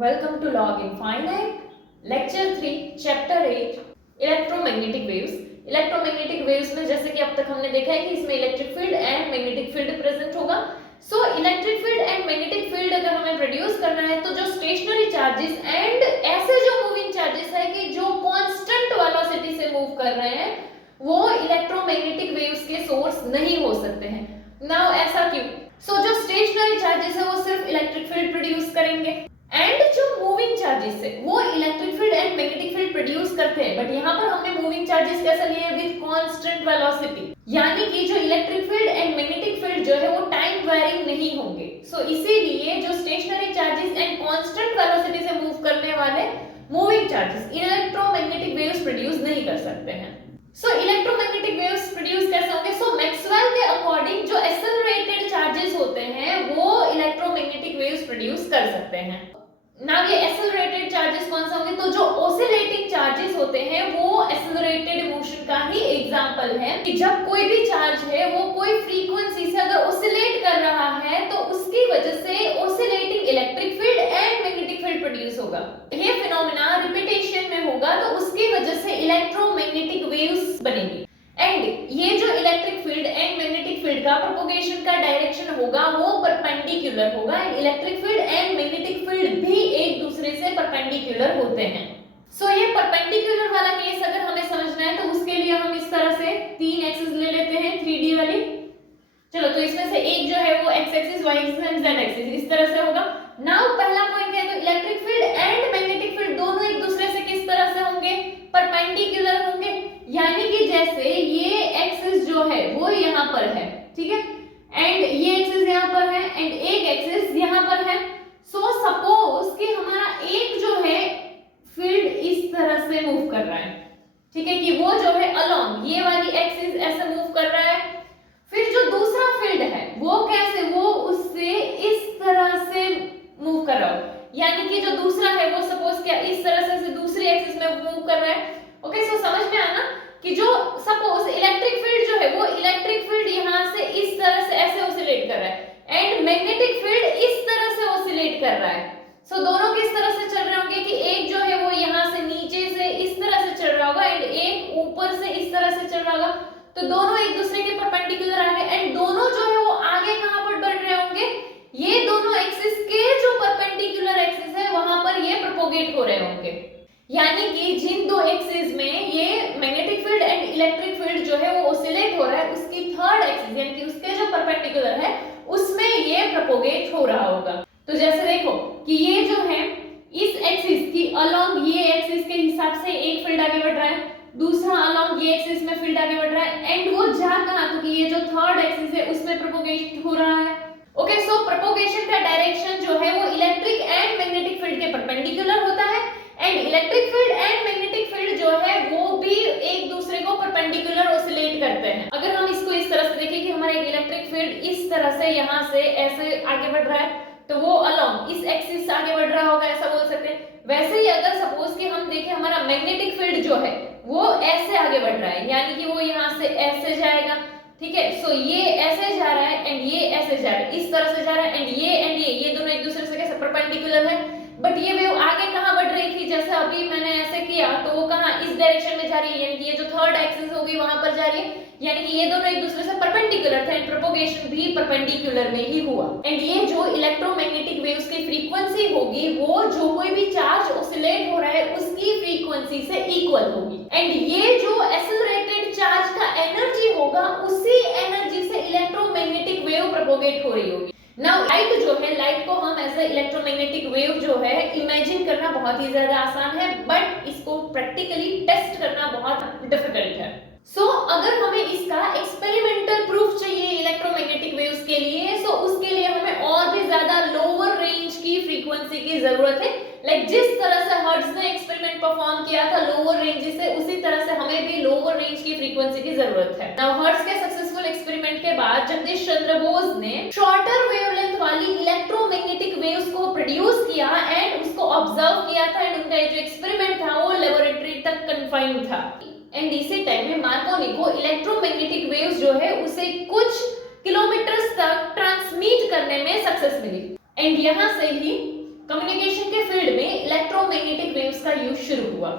Welcome to Log Infinite, Lecture 3, Chapter 8, electromagnetic waves. Electromagnetic waves में जैसे कि अब तक हमने देखा है कि इसमें electric field and magnetic field present होगा। So electric field and magnetic field अगर हमें प्रोड्यूस करना है तो जो स्टेशनरी चार्जेस एंड ऐसे जो मूविंग चार्जेस है कि जो कांस्टेंट वेलोसिटी से मूव कर रहे हैं वो इलेक्ट्रोमैग्नेटिक वेव्स के सोर्स नहीं हो सकते हैं। नाउ ऐसा क्यों? सो जो स्टेशनरी चार्जेस है वो सिर्फ इलेक्ट्रिक फील्ड प्रोड्यूस करेंगे एंड जो मूविंग चार्जेस है वो electric field and magnetic field produce करते हैं। बट यहाँ पर हमने मूविंग चार्जेस कैसे लिए हैं? विद कांस्टेंट वेलोसिटी, यानी कि जो electric field and magnetic field जो है वो टाइम वेरिंग नहीं होंगे। सो इसीलिए जो stationary charges and constant velocity से मूव करने वाले moving charges electromagnetic waves produce नहीं कर सकते हैं। सो इलेक्ट्रोमैग्नेटिक वेव्स प्रोड्यूस कैसे होंगे? सो मैक्सवेल के अकॉर्डिंग जो एक्सेलरेटेड चार्जेस होते हैं वो इलेक्ट्रोमैग्नेटिक वेव्स प्रोड्यूस कर सकते हैं। नाउ ये एक्सेलरेटेड चार्जेस कौन सा होंगे? तो जो ऑसिलेटिंग चार्जेस होते हैं वो एक्सेलरेटेड मोशन का ही एग्जांपल है कि जब कोई भी चार्ज है वो कोई फ्रीक्वेंसी से अगर ऑसिलेट कर रहा है तो उसकी वजह से oscillating electric field and magnetic field produce होगा। ये फिनोमेना रिपीटेशन में होगा तो उसकी वजह से इलेक्ट्रोमैग्नेटिक वेव्स बनेंगी एंड ये जो electric field and magnetic field का प्रोपगेशन का डायरेक्शन होगा वो परपेंडिकुलर होगा and electric field and magnetic field भी एक दूसरे से परपेंडिकुलर होते हैं। सो ये परपेंडिकुलर वाला केस अगर हमें समझना है तो उसके लिए हम इस तरह से तीन एक्सिस ले लेते हैं 3D वाली। चलो तो इसमें से एक जो है वो x axis, y axis and z axis इस तरह से होगा। नाउ पहला पॉइंट है तो electric field and magnetic field दोनों एक दूसरे से किस तरह से होंगे? परपेंडिकुलर होंगे, यानी कि जैसे ये एक्सिस जो है वो यहाँ पर है, ठीक है, एंड ये एक्सिस यहाँ पर है एंड एक एक्सिस यहाँ पर है। सो सपोज कि हमारा एक जो है फील्ड इस तरह से मूव कर रहा है, ठीक है, कि वो जो है अलोंग ये वाली एक्सिस ऐसे मूव कर रहा है। फिर जो दूसरा फील्ड है वो कैसे? वो उससे इस तरह से मूव कर रहा हो, यानी कि जो दूसरा है वो सपोज क्या इस तरह से दूसरी एक्सिस में मूव कर रहा है। ओके, सो समझ में आना कि जो सपोज इलेक्ट्रिक फील्ड जो है वो इलेक्ट्रिक फील्ड यहाँ से इस तरह से ऐसे ऑसिलेट कर रहा है एंड मैग्नेटिक फील्ड इस तरह से ऑसिलेट कर रहा है। सो दोनों किस तरह से चल रहे होंगे कि एक जो है वो यहाँ से नीचे से इस तरह से चल रहा होगा एंड एक ऊपर से इस तरह से चल रहा होगा। तो दोनों एक दूसरे के परपेंडिकुलर आएंगे एंड दोनों जो है वो आगे कहां पर बढ़ रहे होंगे? ये दोनों एक्सिस के जो परपेंडिकुलर एक्सिस है वहां पर ये प्रोपोगेट हो रहे होंगे, यानी कि जिन दो एक्सिस में ये magnetic field and electric field जो है वो ऑसिलेट हो रहा है उसकी थर्ड एक्सिस यानी कि उसके जो परपेंडिकुलर है उसमें ये प्रोपोगेट हो रहा होगा। तो जैसे देखो कि ये जो है इस एक्सिस की अलोंग ये एक्सिस के हिसाब से एक फील्ड आगे बढ़ रहा है, दूसरा अलोंग ये एक्सिस में फील्ड आगे बढ़ रहा है एंड वो जा कहां? तो कि ये जो थर्ड एक्सिस है उसमें प्रोपोगेट हो रहा है। ओके, सो प्रोपोगेशन का डायरेक्शन जो है वो इलेक्ट्रिक एंड मैग्नेटिक फील्ड के परपेंडिकुलर होता है and electric field and magnetic field जो है वो भी एक दूसरे को परपेंडिकुलर ऑसिलेट करते हैं। अगर हम इसको इस तरह से देखें कि हमारा एक इलेक्ट्रिक फील्ड इस तरह से यहाँ से ऐसे आगे बढ़ रहा है तो वो अलोंग इस एक्सिस से आगे बढ़ रहा होगा, ऐसा बोल सकते हैं। वैसे ही अगर सपोज कि हम देखें हमारा मैग्नेटिक फील्ड जो है वो ऐसे आगे बढ़ रहा है, यानी कि वो यहाँ से ऐसे जाएगा, ठीक है। सो ये ऐसे जा रहा है एंड ये ऐसे जा रहा है, इस तरह से जा रहा है एंड ये दोनों एक दूसरे से कैसे परपेंडिकुलर है। बट ये वेव आगे कहां बढ़ रही थी? जैसे अभी मैंने ऐसे किया तो वो कहां इस डायरेक्शन में जा रही है, यानी कि ये जो थर्ड एक्सिस होगी वहां पर जा रही है, यानी कि ये दोनों एक दूसरे से परपेंडिकुलर थे एंड प्रोपोगेशन भी परपेंडिकुलर में ही हुआ। एंड ये जो इलेक्ट्रोमैग्नेटिक वेव्स की फ्रीक्वेंसी होगी वो जो कोई भी चार्ज ऑसिलेट हो रहा है उसकी फ्रीक्वेंसी से इक्वल होगी एंड ये जो एक्सेलरेटेड चार्ज का एनर्जी होगा उसी एनर्जी से इलेक्ट्रोमैग्नेटिक वेव प्रोपोगेट हो रही होगी। नाउ लाइट जो है, लाइट को हम ऐसे इलेक्ट्रोमैग्नेटिक वेव जो है इमेजिन करना बहुत ही ज्यादा आसान है बट इसको प्रैक्टिकली टेस्ट करना बहुत डिफिकल्ट है। सो अगर हमें इसका एक्सपेरिमेंटल प्रूफ चाहिए इलेक्ट्रोमैग्नेटिक वेव्स के लिए सो उसके लिए हमें और भी ज्यादा लोअर रेंज की फ्रीक्वेंसी की जरूरत है। लाइक जिस तरह से हर्ट्ज ने एक्सपेरिमेंट परफॉर्म किया था लोअर रेंज से, उसी तरह से हमें भी लोअर रेंज की फ्रीक्वेंसी की जरूरत है। नाउ हर्ट्ज के सक्सेसफुल एक्सपेरिमेंट के बाद जगदीश चंद्र बोस ने शॉर्टर वेवलेंथ वाली इलेक्ट्रोमैग्नेटिक वेव्स को प्रोड्यूस किया एंड उसको ऑब्जर्व किया था एंड उनका जो एक्सपेरिमेंट था वो लेबोरेटरी तक कन्फाइंड था एंड इसी टाइम में मार्कोनी को इलेक्ट्रोमैग्नेटिक वेव्स जो है उसे कुछ किलोमीटर्स तक ट्रांसमिट करने में सक्सेस मिली एंड यहां से ही कम्युनिकेशन के फील्ड में इलेक्ट्रोमैग्नेटिक वेव्स का यूज शुरू हुआ।